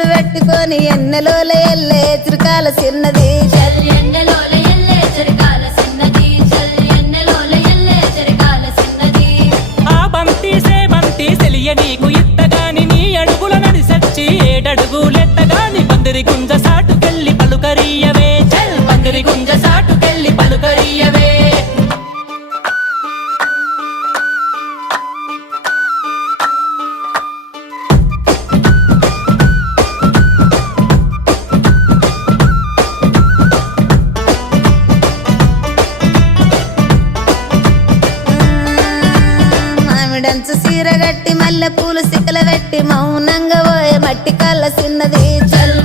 ముద్దులు పెట్టుకొని ఎన్నెలోల ఎల్లే చిరకాల చిన్నది ఆ బంతి సేమంతి సెలియ నీకు ఇత్తగాని నీ అడుగుల నడిసచ్చి ఏడడుగులెత్తగాని పందిరి గుంజ సాటుకెళ్ళి పలుకరియవే చల్ పందిరి గుంజ సాటుకెళ్ళి పలుకరియవే మామిడంచు సీర గట్టి మల్లె పూలు సిక్కల పెట్టి మౌనంగా పోయే మట్టి కళ్ళ చిన్నది చల్